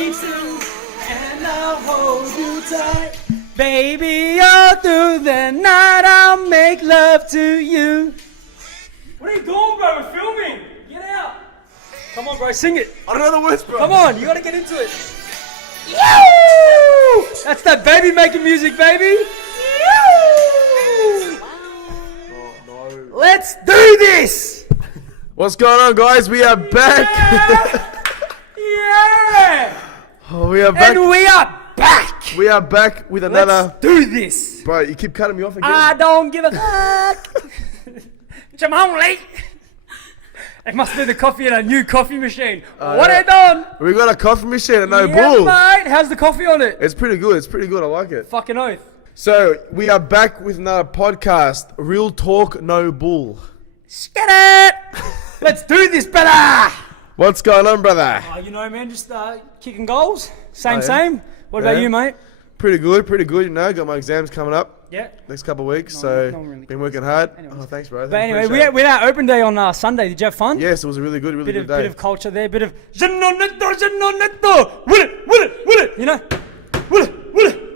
me too, and I'll hold you tight. Baby, all through the night I'll make love to you. What are you doing, bro? We're filming. Get out. Come on, bro. Sing it. I don't know the words, bro. Come on. You got to get into it. Yoo! That's that baby making music, baby. Yoo! Oh, no. Let's do this. What's going on, guys? We are back. Yeah. Oh, we are back. And we are back. We are back with another. Let's do this. Bro, you keep cutting me off again. I don't give a fuck. Jamali. It must be the coffee in a new coffee machine. What are you doing? We got a coffee machine and no Yeah, bull. mate. How's the coffee on it? It's pretty good. It's pretty good. I like it. Fucking oath. So, we are back with another podcast. Real talk, no bull. Get it. Let's do this, brother. What's going on, brother? You know, man, just kicking goals. Same, yeah. same. What about Yeah. you, mate? Pretty good, you know. Got my exams coming up Yeah. next couple of weeks, No so one really been working hard. Anyways. Oh, thanks, bro. But anyway, we had our open day on Sunday. Did you have fun? Yes, it was a really good day. Bit of culture there. Bit of will it, you know, will it.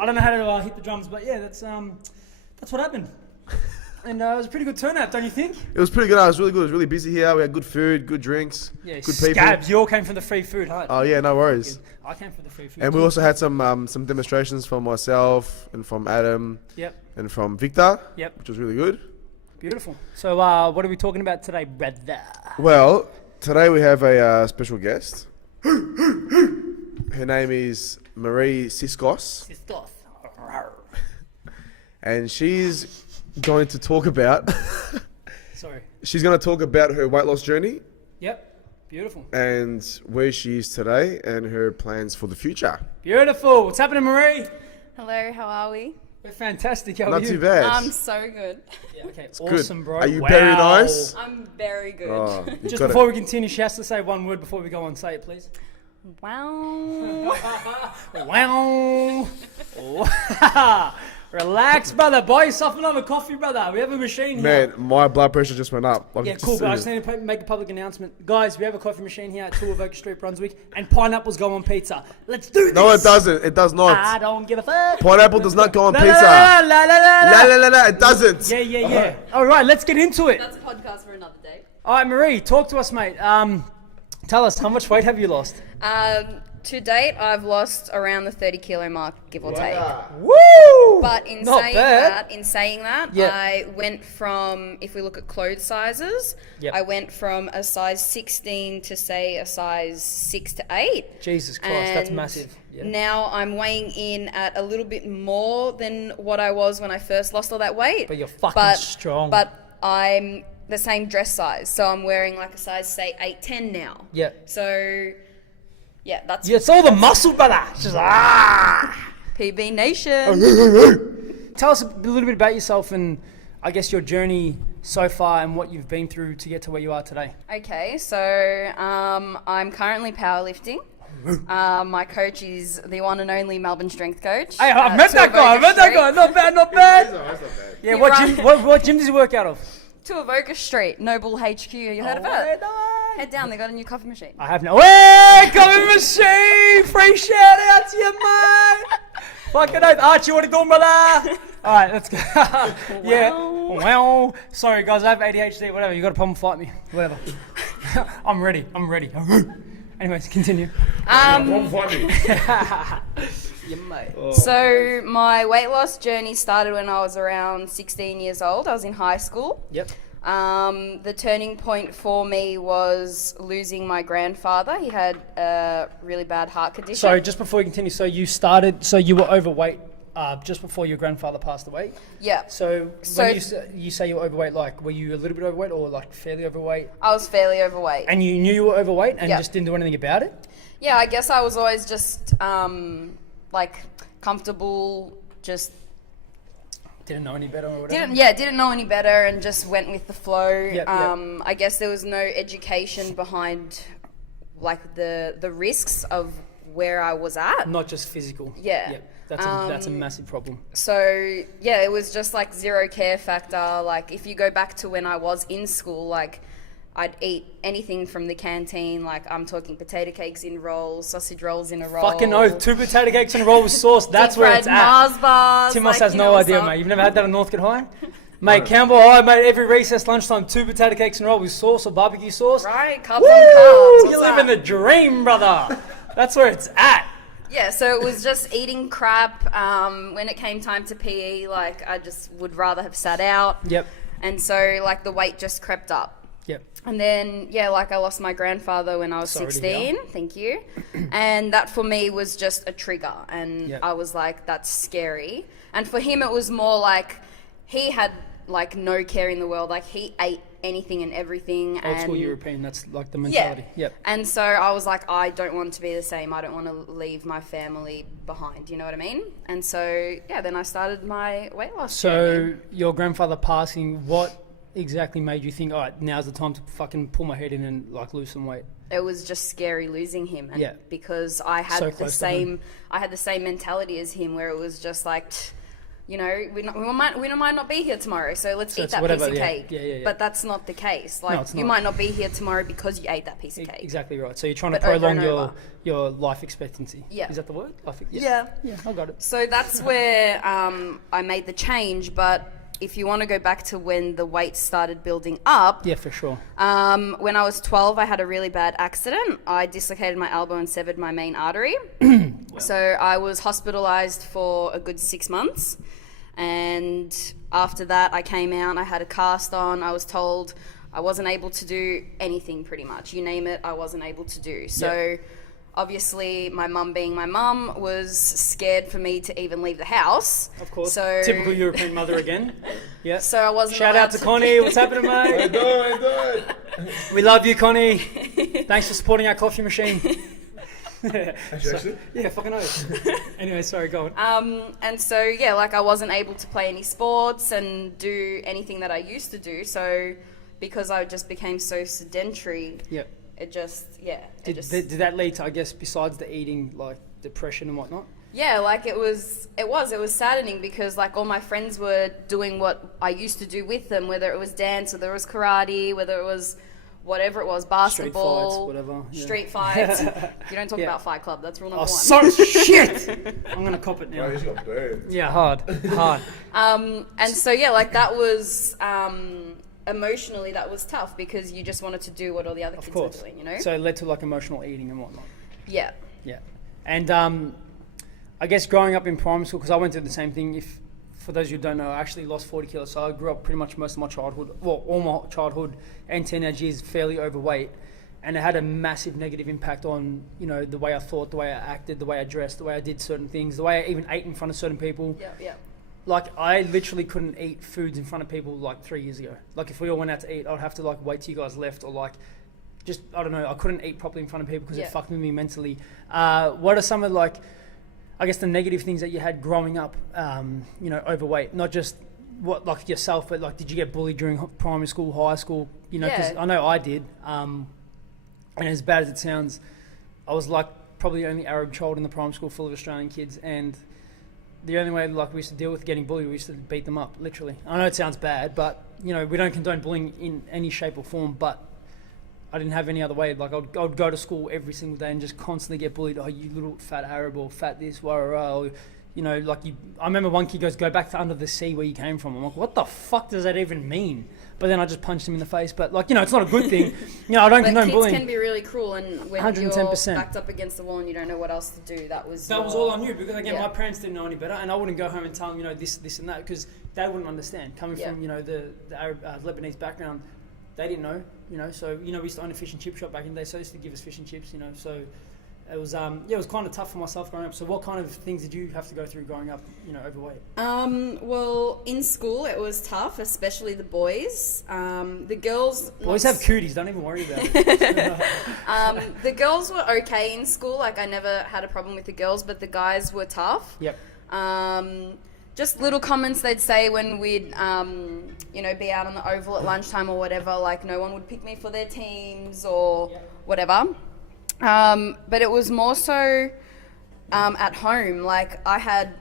I don't know how to hit the drums, but yeah, that's what happened. And it was a pretty good turnout, don't you think? It was pretty good. It was really good. It was really busy here. We had good food, good drinks, Yeah, good people. Scabs, you all came for the free food, huh? Oh yeah, no worries. I came for the free food. And we too. also had some demonstrations from myself and from Adam Yep, and from Victor, yep, which was really good. beautiful. So, what are we talking about today, brother? Well, today we have a special guest. Her name is Maree Siskos, and she's going to talk about. Sorry. She's going to talk about her weight loss journey Yep, beautiful. and where she is today and her plans for the future. Beautiful. What's happening, Marie? Hello, how are we? We're fantastic. How are Not you? too bad. I'm so good. Yeah, okay, good. awesome, bro. Are you Wow. very nice? I'm very good. Oh, you Just got before it. we continue, she has to say one word before we go on. Say it, please. Wow. Wow. Relax, brother. Buy yourself another coffee, brother. We have a machine here. Man, my blood pressure just went up. Like, Yeah, cool, but I just need to make a public announcement. Guys, we have a coffee machine here at 2 Avoca St, Brunswick, and pineapples go on pizza. Let's do this. No, it doesn't. It does not. I don't give a fuck. Pineapple does not go on La, pizza. la, la, la, la, la. La la la la, it doesn't. Yeah. All right, let's get into it. That's a podcast for another day. All right, Marie, talk to us, mate. Tell us, how much weight have you lost? To date, I've lost around the 30 kilo mark, give or take. Woo! But in Not saying that, Yeah. I went from, if we look at clothes sizes, Yep. I went from a size 16 to say a size 6 to 8. Jesus Christ, that's And massive. Yeah. Now I'm weighing in at a little bit more than what I was when I first lost all that weight. But you're fucking strong. But I'm the same dress size, so I'm wearing like a size, say, 8-10 now. Yeah. So, yeah, that's Yeah, it's all the muscle, brother. It's just PB Nation. Tell us a little bit about yourself and I guess your journey so far and what you've been through to get to where you are today. Okay, so I'm currently powerlifting. My coach is the one and only Melbourne strength coach. Hey, I've met that guy. Not bad. That's not bad. Yeah, He what gym does he work out of? To Avoca Street, Noble HQ. You heard of it? Head down, they got a new coffee machine. I have no. Hey, coffee machine! Free shout out to you, mate! Fucking oath. Archie, what are you doing, brother? Alright, let's go. Yeah. Well, sorry, guys, I have ADHD, whatever. You got a problem, fight me. Whatever. I'm ready. Anyways, continue. Yeah, mate. So my weight loss journey started when I was around 16 years old. I was in high school. Yep. The turning point for me was losing my grandfather. He had a really bad heart condition. Sorry, just before we continue, so you were overweight just before your grandfather passed away? Yeah. So when you say you were overweight, like, were you a little bit overweight or like fairly overweight? I was fairly overweight. And you knew you were overweight and Yeah. just didn't do anything about it? Yeah, I guess I was always just like comfortable, just Didn't know any better or whatever? didn't know any better and just went with the flow. Yep. I guess there was no education behind like the risks of where I was at. Not just physical. Yeah. Yep. That's a massive problem. So yeah, it was just like zero care factor. Like if you go back to when I was in school, like I'd eat anything from the canteen, like I'm talking potato cakes in rolls, sausage rolls in a roll. Fucking oath, 2 potato cakes and a roll with sauce. That's where it's at. Mars bars. Tim Moss has no idea, mate. You've never had that at Northcote High? Mate, Campbell High, mate, every recess lunchtime, 2 potato cakes and a roll with sauce or barbecue sauce. Right, carbs Woo! on carbs. You're living the dream, brother. That's where it's at. Yeah, so it was just eating crap. When it came time to PE, like I just would rather have sat out. Yep. And so like the weight just crept up. Yep. And then, yeah, like I lost my grandfather when I was Sorry to 16. Thank you. And that for me was just a trigger. And Yep. I was like, that's scary. And for him, it was more like he had like no care in the world. Like he ate anything and everything. Old school European, that's like the mentality. Yeah. Yep. And so I was like, I don't want to be the same. I don't want to leave my family behind. You know what I mean? And so, yeah, then I started my weight loss journey. So your grandfather passing, what exactly made you think, all right, now's the time to fucking pull my head in and like lose some weight? It was just scary losing him, and Yeah. because I had So the close to him. same mentality as him, where it was just like, you know, we might not be here tomorrow, so let's eat it's that whatever, piece of yeah. cake. Yeah. But that's not the case. Like it's you not. might not be here tomorrow because you ate that piece of cake. Exactly right. So you're trying to But over prolong and over. your life expectancy. Yeah. Is that the word? Yeah. Yeah, I got it. So that's where I made the change. But if you want to go back to when the weight started building up, Yeah, for sure. when I was 12, I had a really bad accident. I dislocated my elbow and severed my main artery. So I was hospitalized for a good 6 months. And after that, I came out, I had a cast on. I was told I wasn't able to do anything pretty much. You name it, I wasn't able to do. So obviously, my mum being my mum was scared for me to even leave the house. Of course. So Typical European mother again. Yeah. So I wasn't Shout allowed out to Connie. What's happening, mate? We love you, Connie. Thanks for supporting our coffee machine. Actually? Yeah, fucking oath. Anyway, sorry, go on. And so, yeah, like I wasn't able to play any sports and do anything that I used to do. So because I just became so sedentary, Yep. it just, Did that lead to, I guess, besides the eating, like depression and whatnot? yeah, like it was saddening because like all my friends were doing what I used to do with them, whether it was dance, whether it was karate, whether it was whatever it was, basketball, Street fights, whatever. Yeah. street fights. You don't talk about Fight Club. That's rule number one. Sorry, shit! I'm gonna cop it now. Oh, he's got burned. Yeah, hard. And so, yeah, like that was, emotionally, that was tough because you just wanted to do what all the other Of kids course. were doing, you know? So it led to like emotional eating and whatnot. Yeah. Yeah. And I guess growing up in primary school, because I went through the same thing, for those who don't know, I actually lost 40 kilos. So I grew up pretty much most of my childhood, well, all my childhood and teenage years fairly overweight. And it had a massive negative impact on, you know, the way I thought, the way I acted, the way I dressed, the way I did certain things, the way I even ate in front of certain people. Yeah. Like, I literally couldn't eat foods in front of people like 3 years ago. Like, if we all went out to eat, I'd have to like wait till you guys left or like, just, I don't know, I couldn't eat properly in front of people because it fucked with me mentally. What are some of like, I guess the negative things that you had growing up, you know, overweight, not just what like yourself, but like, did you get bullied during primary school, high school? You know, because I know I did. And as bad as it sounds, I was like probably the only Arab child in the primary school full of Australian kids. And the only way like we used to deal with getting bullied, we used to beat them up, literally. I know it sounds bad, but you know, we don't condone bullying in any shape or form, but I didn't have any other way. Like I'd go to school every single day and just constantly get bullied. Oh, you little fat Arab, or fat this, or you know, like you. I remember one kid goes, "Go back to under the sea where you came from." I'm like, what the fuck does that even mean? But then I just punched him in the face. But like, you know, it's not a good thing. You know, I don't condone kids bullying. can be really cruel, and when 110%. you're backed up against the wall and you don't know what else to do, that was all I knew, because again, Yeah. my parents didn't know any better, and I wouldn't go home and tell them, you know, this and that, because they wouldn't understand. Coming from, you know, the Arab, Lebanese background, they didn't know, you know. So, you know, we used to own a fish and chip shop back in the day, so they used to give us fish and chips, you know. So it was, it was kind of tough for myself growing up. So what kind of things did you have to go through growing up, you know, overweight? Well, in school it was tough, especially the boys. The girls... Boys have cooties, don't even worry about it. The girls were okay in school. Like, I never had a problem with the girls, but the guys were tough. Yep. Just little comments they'd say when we'd, you know, be out on the oval at lunchtime or whatever, like no one would pick me for their teams or whatever. But it was more so at home. Like, I had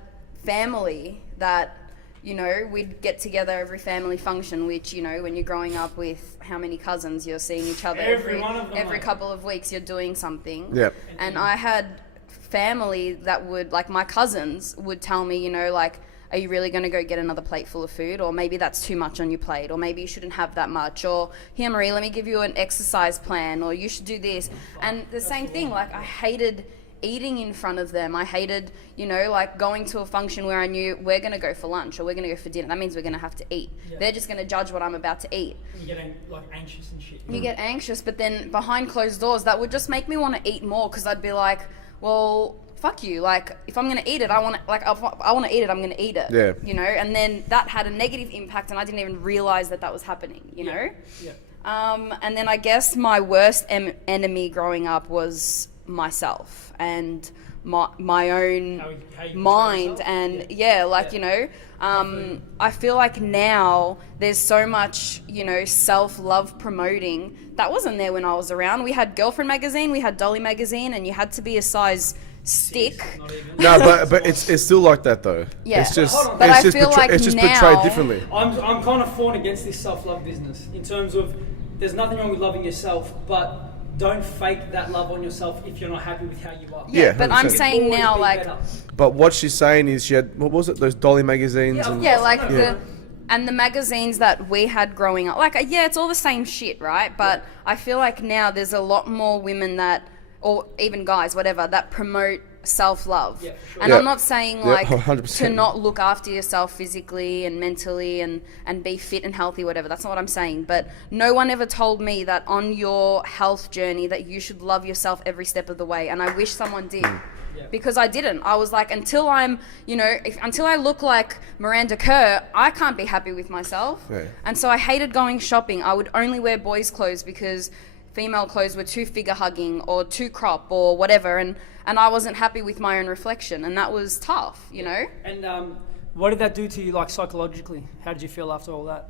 family that you know, we'd get together every family function, which, you know, when you're growing up with how many cousins, you're seeing each other every couple of weeks, you're doing something. Yep. And I had family that would, like my cousins would tell me, you know, like, are you really going to go get another plate full of food? Or maybe that's too much on your plate. Or maybe you shouldn't have that much. Or here, Maree, let me give you an exercise plan. Or you should do this. And the same thing, like I hated eating in front of them. I hated, you know, like going to a function where I knew we're going to go for lunch or we're going to go for dinner. That means we're going to have to eat. Yeah. They're just going to judge what I'm about to eat. You get like anxious and shit. You get anxious, but then behind closed doors, that would just make me want to eat more because I'd be like, well, fuck you. Like, if I'm going to eat it, I want to eat it, I'm going to eat it. Yeah. You know, and then that had a negative impact and I didn't even realize that was happening, you know? Yeah. And then I guess my worst enemy growing up was myself and my own how you mind. And you know, I feel like now there's so much, you know, self-love promoting that wasn't there when I was around. We had Girlfriend magazine, we had Dolly magazine, and you had to be a size stick. No, but it's still like that though. Yeah. It's just But it's I just feel like it's just now, portrayed differently. I'm kind of for and against this self-love business in terms of there's nothing wrong with loving yourself, but don't fake that love on yourself if you're not happy with how you are. Yeah, but I'm 100%. saying now, like, better. But what she's saying is she had, what was it, those Dolly magazines? And the magazines that we had growing up, like, it's all the same shit, right? But I feel like now there's a lot more women that, or even guys, whatever, that promote self-love. Yeah, sure. And I'm not saying like 100%. to not look after yourself physically and mentally and be fit and healthy, whatever. That's not what I'm saying. But no one ever told me that on your health journey that you should love yourself every step of the way. And I wish someone did. Yeah. Because I didn't. I was like, until I'm, you know, until I look like Miranda Kerr, I can't be happy with myself. Yeah. And so I hated going shopping. I would only wear boys' clothes because female clothes were too figure hugging or too crop or whatever. And I wasn't happy with my own reflection. And that was tough, you know? And what did that do to you, like, psychologically? How did you feel after all that?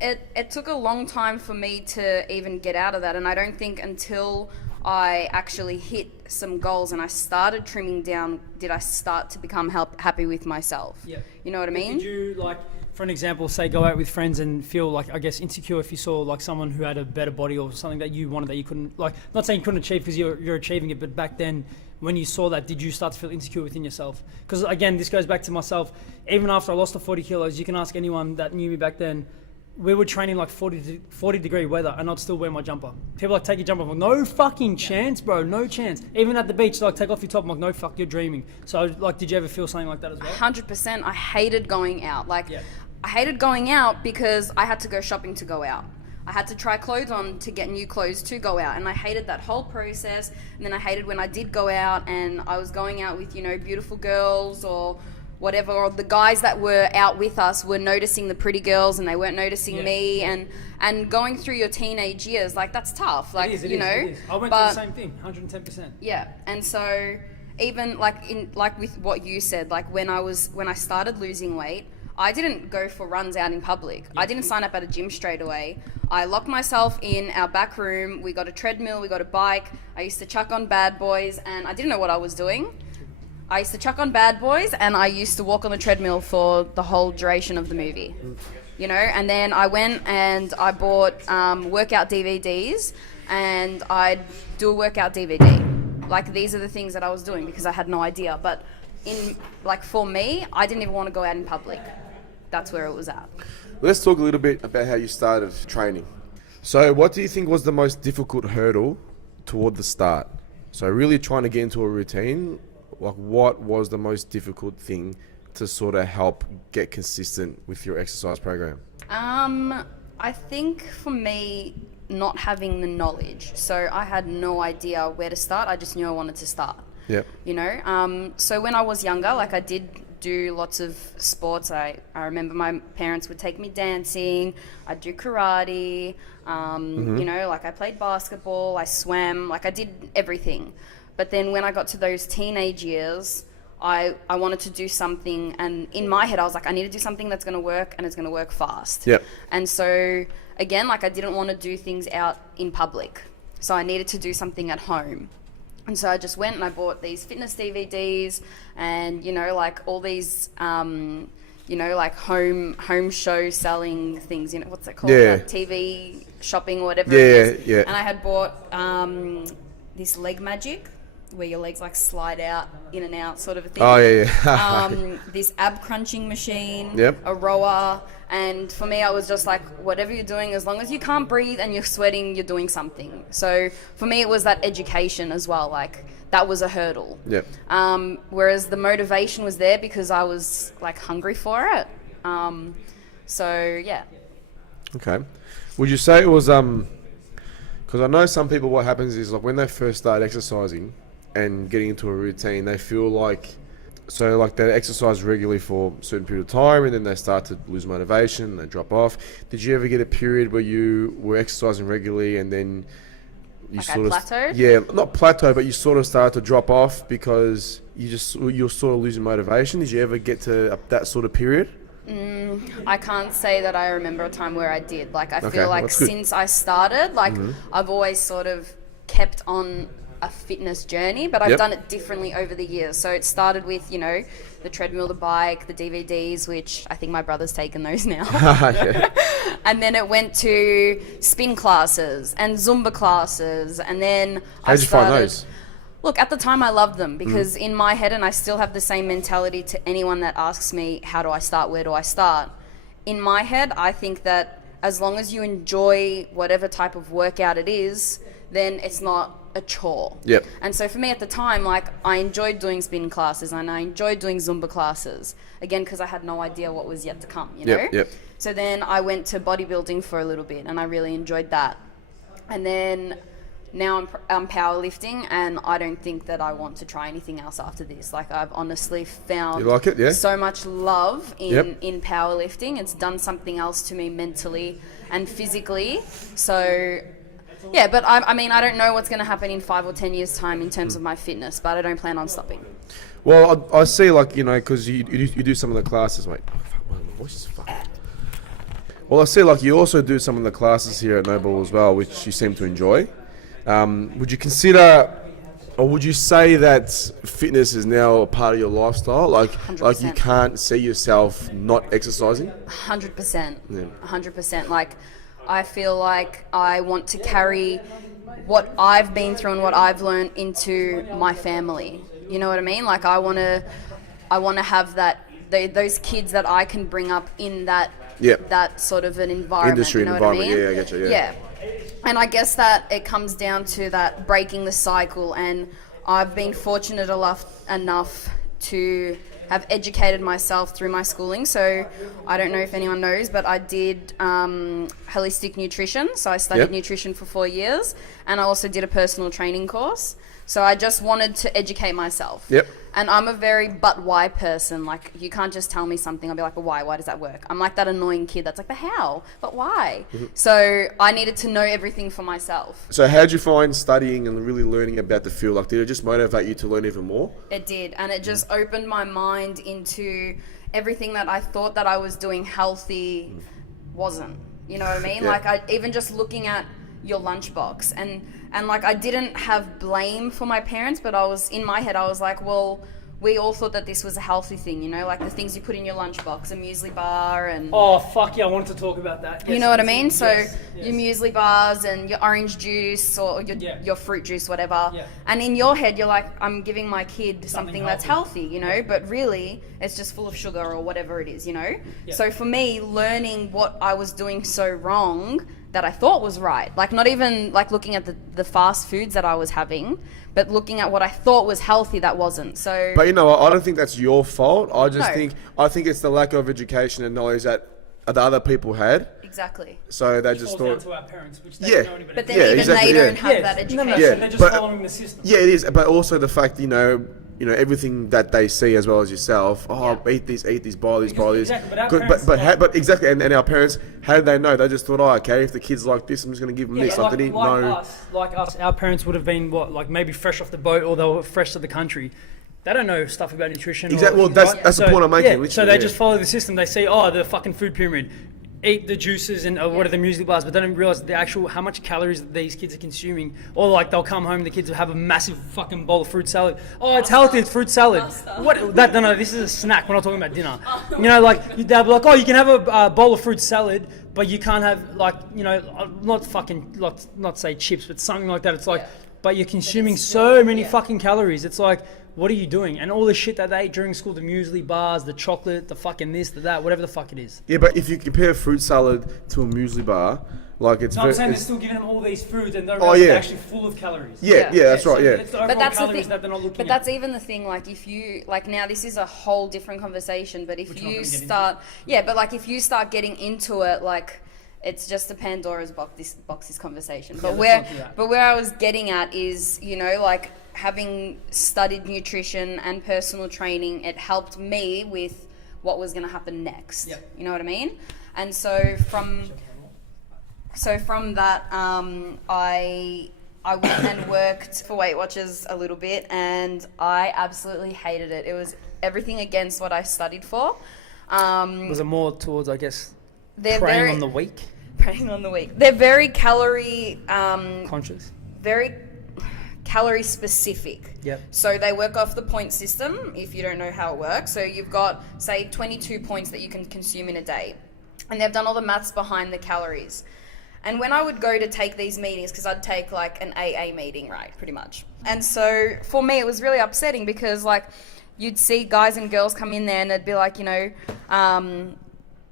It took a long time for me to even get out of that. And I don't think until I actually hit some goals and I started trimming down did I start to become happy with myself. Yeah. You know what I mean? Did you, like, for an example, say go out with friends and feel, like, I guess, insecure if you saw, like, someone who had a better body or something that you wanted that you couldn't, like, not saying you couldn't achieve because you're achieving it, but back then when you saw that, did you start to feel insecure within yourself? Because, again, this goes back to myself. Even after I lost the 40 kilos, you can ask anyone that knew me back then, we were training like 40 degree weather and I'd still wear my jumper. People like, take your jumper off. I'm like, no fucking chance, bro, no chance. Even at the beach, like, take off your top. I'm like, no, fuck, you're dreaming. So, like, did you ever feel something like that as well? 100%. I hated going out. Like, I hated going out because I had to go shopping to go out. I had to try clothes on to get new clothes to go out. And I hated that whole process. And then I hated when I did go out and I was going out with, you know, beautiful girls or whatever, or the guys that were out with us were noticing the pretty girls and they weren't noticing me. And going through your teenage years, like, that's tough. Like, it you know, is. I went through the same thing, 110%. Yeah. And so even like with what you said, like when I started losing weight, I didn't go for runs out in public. I didn't sign up at a gym straight away. I locked myself in our back room. We got a treadmill, we got a bike. I used to chuck on Bad Boys and I didn't know what I was doing. I used to chuck on Bad Boys and I used to walk on the treadmill for the whole duration of the movie, you know? And then I went and I bought workout DVDs and I'd do a workout DVD. Like, these are the things that I was doing because I had no idea. But for me, I didn't even want to go out in public. That's where it was at. Let's talk a little bit about how you started training. So what do you think was the most difficult hurdle toward the start? So really trying to get into a routine, like, what was the most difficult thing to sort of help get consistent with your exercise program? I think for me, not having the knowledge. So I had no idea where to start. I just knew I wanted to start. Yep. You know, so when I was younger, like, I did do lots of sports. I remember my parents would take me dancing. I'd do karate. You know, like, I played basketball. I swam. Like, I did everything. But then when I got to those teenage years, I wanted to do something, and in my head I was like, I need to do something that's going to work and it's going to work fast. Yep. And so again, like, I didn't want to do things out in public, so I needed to do something at home. And so I just went and I bought these fitness DVDs and, you know, like, all these like home show selling things, what's it called? Yeah. Like TV shopping or whatever Yeah, it is. yeah. And I had bought this leg magic where your legs like slide out in and out sort of a thing. Oh, yeah. This ab crunching machine, Yep. a rower. And for me, I was just like, whatever you're doing, as long as you can't breathe and you're sweating, you're doing something. So for me, it was that education as well. Like, that was a hurdle. Yep. Whereas the motivation was there because I was like hungry for it. So yeah. Okay. Would you say it was because I know some people, what happens is like when they first start exercising and getting into a routine, they feel like they exercise regularly for a certain period of time and then they start to lose motivation, they drop off. Did you ever get a period where you were exercising regularly and then you Like I plateaued? Yeah, not plateau, but you sort of started to drop off because you're sort of losing motivation? Did you ever get to that sort of period? I can't say that I remember a time where I did. Like, I feel like that's good. since I started, like, I've always sort of kept on a fitness journey, but I've Yep. done it differently over the years. So it started with, the treadmill, the bike, the DVDs, which I think my brother's taken those now. Yeah. And then it went to spin classes and Zumba classes. And then How'd you find those? Look, at the time I loved them because in my head, and I still have the same mentality to anyone that asks me, how do I start? Where do I start? In my head, I think that as long as you enjoy whatever type of workout it is, then it's not a chore. Yep. And so for me at the time, like, I enjoyed doing spin classes and I enjoyed doing Zumba classes, again, because I had no idea what was yet to come, Yep. So then I went to bodybuilding for a little bit and I really enjoyed that. And then now I'm powerlifting and I don't think that I want to try anything else after this. Like, I've honestly found You like it, yeah? so much love Yep. in powerlifting. It's done something else to me mentally and physically. So yeah, but I mean, I don't know what's going to happen in 5 or 10 years' time in terms of my fitness, but I don't plan on stopping. Well, I see, like, because you do some of the classes, mate. Oh, fuck, my voice is fucked. Well, I see, like, you also do some of the classes here at Noble as well, which you seem to enjoy. Would you consider, or would you say that fitness is now a part of your lifestyle? Like you 100%. can't see yourself not exercising? 100%. Yeah. 100%. Like, I feel like I want to carry what I've been through and what I've learned into my family. You know what I mean? Like, I want to have those kids that I can bring up in that Yep. that sort of an environment. Industry you know environment. What I mean? Yeah, I get you. Yeah. And I guess that it comes down to that breaking the cycle, and I've been fortunate enough to have educated myself through my schooling. So I don't know if anyone knows, but I did holistic nutrition. So I studied Yep. nutrition for 4 years, and I also did a personal training course. So I just wanted to educate myself. Yep. And I'm a very but why person. Like, you can't just tell me something. I'll be like, but why? Why does that work? I'm like that annoying kid that's like, but how? But why? So I needed to know everything for myself. So how'd you find studying and really learning about the field? Like, did it just motivate you to learn even more? It did. And it just opened my mind into everything that I thought that I was doing healthy wasn't. You know what I mean? Yeah. Like, even just looking at your lunchbox and like, I didn't have blame for my parents, but in my head I was like, well, we all thought that this was a healthy thing, like the things you put in your lunchbox, a muesli bar and Oh, fuck yeah, I wanted to talk about that. Yes, you know what I yes, mean? So yes. your muesli bars and your orange juice or your fruit juice, whatever. Yeah. And in your head, you're like, I'm giving my kid something that's healthy. healthy, but really it's just full of sugar or whatever it is, Yeah. So for me, learning what I was doing so wrong that I thought was right, like not even like looking at the fast foods that I was having, but looking at what I thought was healthy that wasn't. So But I don't think that's your fault. I just No. think it's the lack of education and knowledge that the other people had. exactly. So they It just falls down thought, to our parents, which they Yeah. don't know any better. But then Yeah, even exactly, they yeah. don't have Yes. that No, education. no, Yeah, so they're just but- following the system. yeah, it is. But also the fact, everything that they see as well as yourself. Oh, Yeah. eat these, buy these. Exactly, but our Good, parents, but exactly, and our parents, how did they know? They just thought, okay, if the kid's like this, I'm just going to give them Yeah, this. but Like, they didn't know. like us, our parents would have been maybe fresh off the boat, or they were fresh to the country. They don't know stuff about nutrition. Exactly. Well, that's the point I'm making. Yeah, literally, so they yeah. just follow the system. They see, the fucking food pyramid. eat the juices and what are the muesli bars, but they don't realize the actual how much calories that these kids are consuming. Or like they'll come home, the kids will have a massive fucking bowl of fruit salad. Oh, it's healthy, it's fruit salad. What? That no, this is a snack. We're not talking about dinner. You know, like they'll be like, oh, you can have a bowl of fruit salad, but you can't have like, you know, not say chips, but something like that. It's like, but you're consuming so many fucking calories. It's like, what are you doing? And all the shit that they ate during school, the muesli bars, the chocolate, the fucking this, the that, whatever the fuck it is. Yeah, but if you compare fruit salad to a muesli bar, like it's... No, I'm saying they're still giving them all these foods and they're actually full of calories. Yeah, that's right, yeah. It's the overall calories that they're not looking at. But that's even the thing, like if you, like now this is a whole different conversation, but if you start, but like if you start getting into it, like it's just a Pandora's box, this conversation. But where I was getting at is, you know, like having studied nutrition and personal training, it helped me with what was going to happen next. Yep. You know what I mean? And so from that, I went and worked for Weight Watchers a little bit, and I absolutely hated it. It was everything against what I studied for. Was it more towards, I guess, preying on the weak? Preying on the weak. They're very calorie... conscious? Very calorie specific. Yep. So they work off the point system, if you don't know how it works. So you've got, say, 22 points that you can consume in a day. And they've done all the maths behind the calories. And when I would go to take these meetings, because I'd take like an AA meeting, right, pretty much. And so for me, it was really upsetting because like you'd see guys and girls come in there and they'd be like, you know, I'm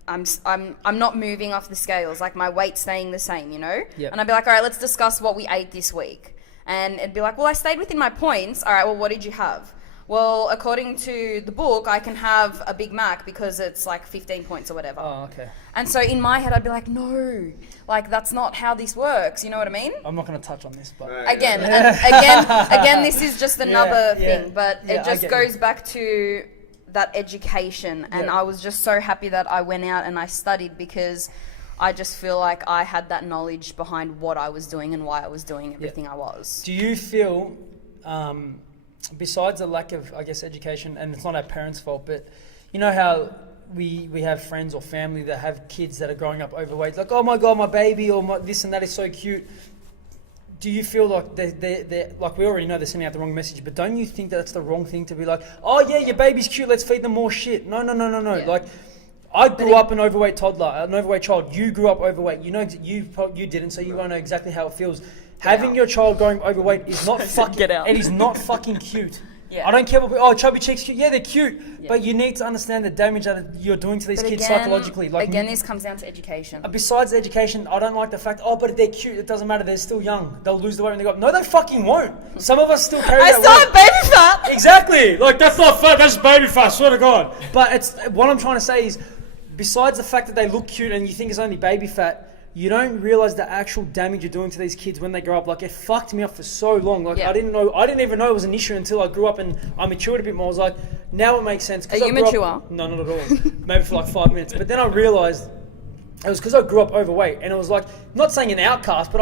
not moving off the scales, like my weight's staying the same, you know? Yep. And I'd be like, all right, let's discuss what we ate this week. And it'd be like, well, I stayed within my points. All right, well, what did you have? Well, according to the book, I can have a Big Mac because it's like 15 points or whatever. Oh, okay. And so in my head, I'd be like, no, like that's not how this works. You know what I mean? I'm not going to touch on this, but... Again, this is just another thing, but it just goes back to that education. And I was just so happy that I went out and I studied because I just feel like I had that knowledge behind what I was doing and why I was doing everything I was. Do you feel, besides the lack of, I guess, education, and it's not our parents' fault, but you know how we have friends or family that have kids that are growing up overweight, like, oh my God, my baby, or this and that is so cute. Do you feel like they're like, we already know they're sending out the wrong message, but don't you think that that's the wrong thing to be like, oh yeah, your baby's cute, let's feed them more shit? No. Yeah. Like, I grew up an overweight toddler, an overweight child. You grew up overweight. You know, you didn't, so you won't know exactly how it feels. Having your child going overweight is not fucking. It is not fucking cute. I don't care what. Chubby chicks cute. Yeah, they're cute, but you need to understand the damage that you're doing to these kids psychologically. Like, again, this comes down to education. Besides education, I don't like the fact. Oh, but they're cute. It doesn't matter. They're still young. They'll lose the weight when they go up. No, they fucking won't. Some of us still carry that weight. I still have baby fat. Exactly. Like that's not fat. That's baby fat. Swear to God. But it's what I'm trying to say is. Besides the fact that they look cute and you think it's only baby fat, you don't realize the actual damage you're doing to these kids when they grow up. Like, it fucked me up for so long. Like, I didn't even know it was an issue until I grew up and I matured a bit more. I was like, now it makes sense. Are you mature? No, not at all. Maybe for like 5 minutes. But then I realized it was because I grew up overweight, and it was like, not saying an outcast, but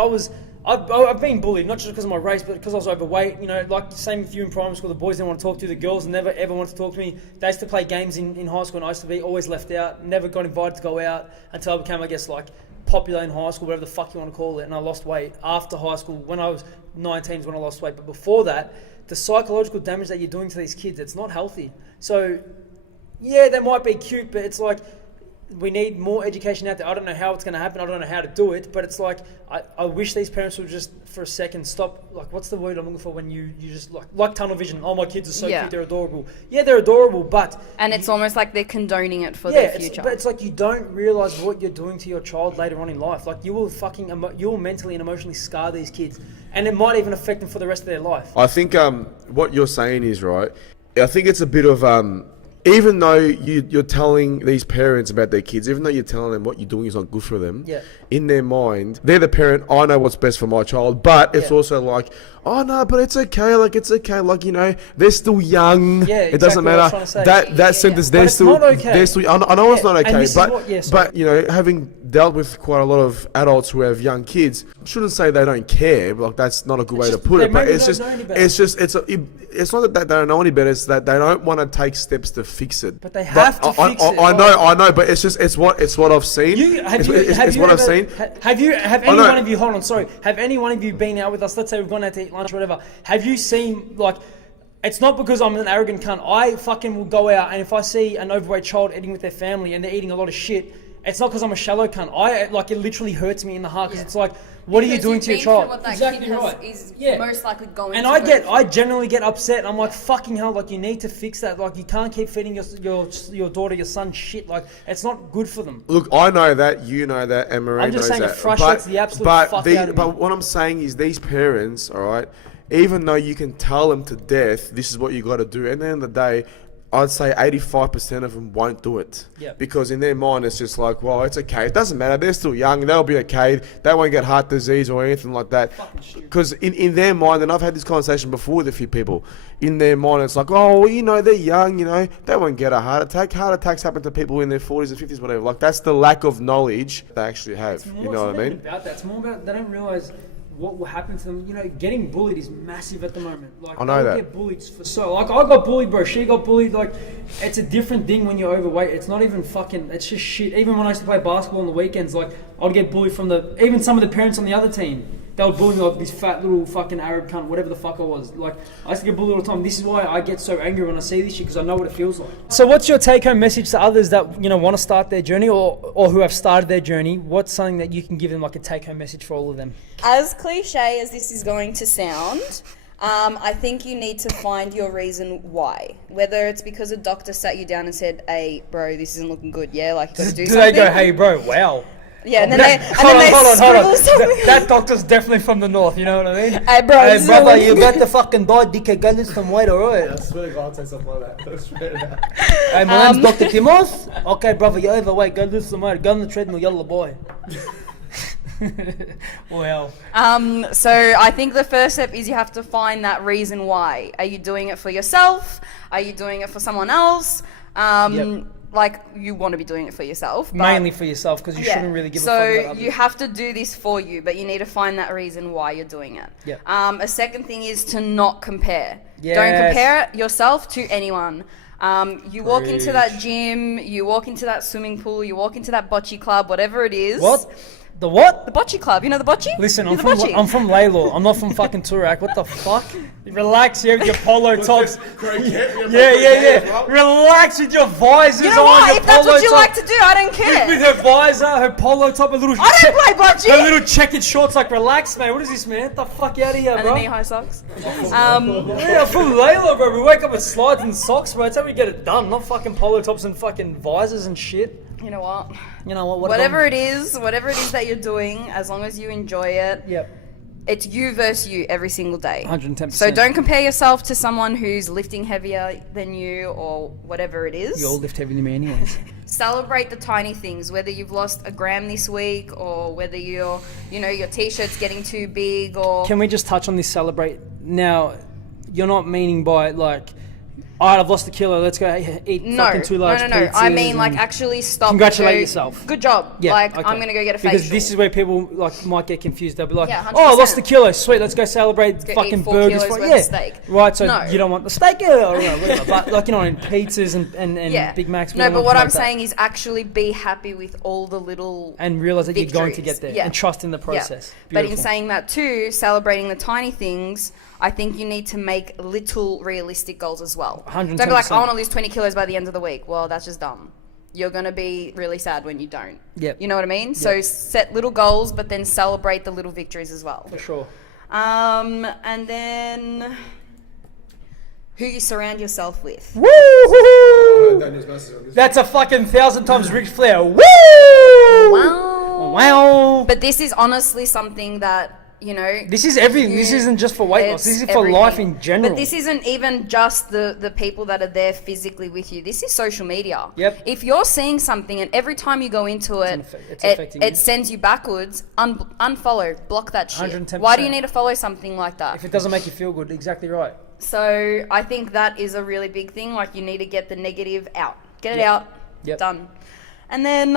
I've been bullied, not just because of my race, but because I was overweight. You know, like the same with you in primary school. The boys didn't want to talk to you. The girls never ever wanted to talk to me. They used to play games in high school, and I used to be always left out. Never got invited to go out until I became, I guess, like popular in high school, whatever the fuck you want to call it. And I lost weight after high school. When I was 19 is when I lost weight. But before that, the psychological damage that you're doing to these kids, it's not healthy. So, yeah, they might be cute, but it's like, we need more education out there. I don't know how it's going to happen. I don't know how to do it, but it's like, I wish these parents would just, for a second, stop. Like, what's the word I'm looking for when you just, like tunnel vision. Oh, my kids are so cute, they're adorable. Yeah, they're adorable, but... And it's almost like they're condoning it for their future. But it's like you don't realise what you're doing to your child later on in life. Like, you will mentally and emotionally scar these kids, and it might even affect them for the rest of their life. I think what you're saying is right. I think it's a bit of... even though you're telling these parents about their kids, even though you're telling them what you're doing is not good for them, in their mind, they're the parent, I know what's best for my child, but it's also like, oh no, but it's okay, like, you know, they're still young, it doesn't matter. That sentence, they're still, I know it's not okay, but you know, having dealt with quite a lot of adults who have young kids. I shouldn't say they don't care, but like that's not a good way to put it. But it's just, it's not that they don't know any better. It's that they don't want to take steps to fix it. But they have to fix it. I know, but it's what I've seen. Have any one of you? Hold on, sorry. Have any one of you been out with us? Let's say we've gone out to eat lunch or whatever. Have you seen like? It's not because I'm an arrogant cunt. I fucking will go out, and if I see an overweight child eating with their family and they're eating a lot of shit, it's not because I'm a shallow cunt. It literally hurts me in the heart because it's like, what are you doing to your child? What that exactly kid right. Is most likely going. And I generally get upset. I'm like, fucking hell! Like, you need to fix that. Like, you can't keep feeding your daughter, your son shit. Like, it's not good for them. Look, I know that, you know that, and Maree knows that. I'm just saying it frustrates the absolute fuck out of me. But what I'm saying is, these parents, all right, even though you can tell them to death, this is what you got to do. At the end of the day, I'd say 85% of them won't do it. Yep. Because in their mind, it's just like, well, it's okay. It doesn't matter. They're still young. They'll be okay. They won't get heart disease or anything like that. Because in their mind, and I've had this conversation before with a few people, in their mind, it's like, oh, well, you know, they're young, you know, they won't get a heart attack. Heart attacks happen to people in their 40s and 50s, whatever. Like, that's the lack of knowledge they actually have. You know what I mean? It's more about, they don't realise what will happen to them. You know, getting bullied is massive at the moment. Like, I know that. Get bullied for so. Like, I got bullied, bro. She got bullied. Like, it's a different thing when you're overweight. It's not even fucking. It's just shit. Even when I used to play basketball on the weekends, like, I'd get bullied from even some of the parents on the other team. They would bully me like this fat little fucking Arab cunt, whatever the fuck I was. Like, I used to get bullied all the time. This is why I get so angry when I see this shit, because I know what it feels like. So what's your take-home message to others that, you know, want to start their journey or who have started their journey? What's something that you can give them, like a take-home message for all of them? As cliche as this is going to sound, I think you need to find your reason why. Whether it's because a doctor sat you down and said, hey, bro, this isn't looking good, yeah? Like, you got to do something. Do they go, hey, bro, wow. Yeah, and then they scribble something. That doctor's definitely from the north, you know what I mean? Hey, brother, you better fucking die, dickhead. Go lose some weight, alright? I swear to God, I'd say something like that. Hey, my name's Dr. Timos. Okay, brother, you're overweight. Go lose some weight. Go on the treadmill, yellow boy. Well. So I think the first step is you have to find that reason why. Are you doing it for yourself? Are you doing it for someone else? Like, you want to be doing it for yourself. Mainly for yourself, because you shouldn't really give a fuck about others. So you have to do this for you, but you need to find that reason why you're doing it. Yep. A second thing is to not compare. Yes. Don't compare yourself to anyone. You walk into that gym, you walk into that swimming pool, you walk into that bocce club, whatever it is. What? The what? The bocce club. You know the bocce? Listen, I'm from Laylaw. I'm not from fucking Turak. What the fuck? Relax here with your polo tops. Yeah. Relax with your visors. You know what? If that's what you like to do, I don't care. With her visor, her polo top, her little. I don't play bocce. Her little checkered shorts. Like, relax, mate. What is this, man? Get the fuck out of here, bro. And the knee-high socks. Yeah, I'm from Laylaw, bro. We wake up with slides and socks, bro. That's how we get it done. Not fucking polo tops and fucking visors and shit. You know what? Whatever it is that you're doing, as long as you enjoy it. Yep. It's you versus you every single day. 110%. So don't compare yourself to someone who's lifting heavier than you or whatever it is. You all lift heavier than me anyways. Celebrate the tiny things, whether you've lost a gram this week or whether your t-shirt's getting too big or... Can we just touch on this celebrate? Now, you're not meaning by like... Alright, I've lost a kilo. Let's go eat fucking 2 large pizzas. No. I mean, like, actually stop. Congratulate yourself. Good job. Yeah, like, okay. I'm gonna go get a facial. Because this is where people like might get confused. They'll be like, yeah, "Oh, I lost a kilo. Sweet, let's go celebrate let's go fucking eat 4 burgers." kilos worth of steak. Right. So you don't want the steak, or whatever. But like, you know, in pizzas and Big Macs. No, but what I'm saying is actually be happy with all the little and realize that victories. You're going to get there and trust in the process. But in saying that too, celebrating the tiny things, I think you need to make little realistic goals as well. 110%. Don't be like, I want to lose 20 kilos by the end of the week. Well, that's just dumb. You're going to be really sad when you don't. Yep. You know what I mean? Yep. So set little goals, but then celebrate the little victories as well. For sure. And then who you surround yourself with. Woo! That's a fucking 1,000 times Ric Flair. Woo! Wow. But this is honestly something that, you know, this is everything. This isn't just for weight loss. This is for life in general. But this isn't even just the people that are there physically with you. This is social media. Yep. If you're seeing something and every time you go into it sends you backwards, unfollow, block that shit. 110%. Why do you need to follow something like that? If it doesn't make you feel good, exactly right. So I think that is a really big thing. Like, you need to get the negative out. Get it out. Yep. Done. And then,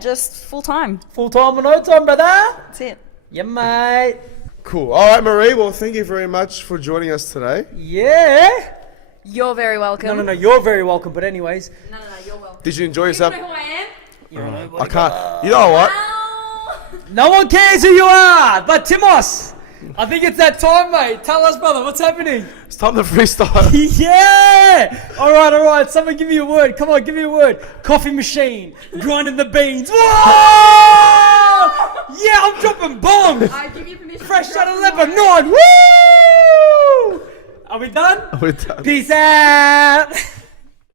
just full time. Full time or no time, brother? That's it. Yeah, mate. Cool. All right, Maree. Well, thank you very much for joining us today. Yeah. You're very welcome. No, you're very welcome. But anyways. No, you're welcome. Did you enjoy yourself? You know who I am? You're nobody. I can't. You know what? No one cares who you are, but Timos. I think it's that time, mate. Tell us, brother, what's happening? It's time to freestyle. Yeah! All right. Someone give me a word. Come on, give me a word. Coffee machine. Grinding the beans. Whoa! Yeah, I'm dropping bombs. I give you permission. Fresh out of Lebanon. Woo! Are we done? We're done. Peace out.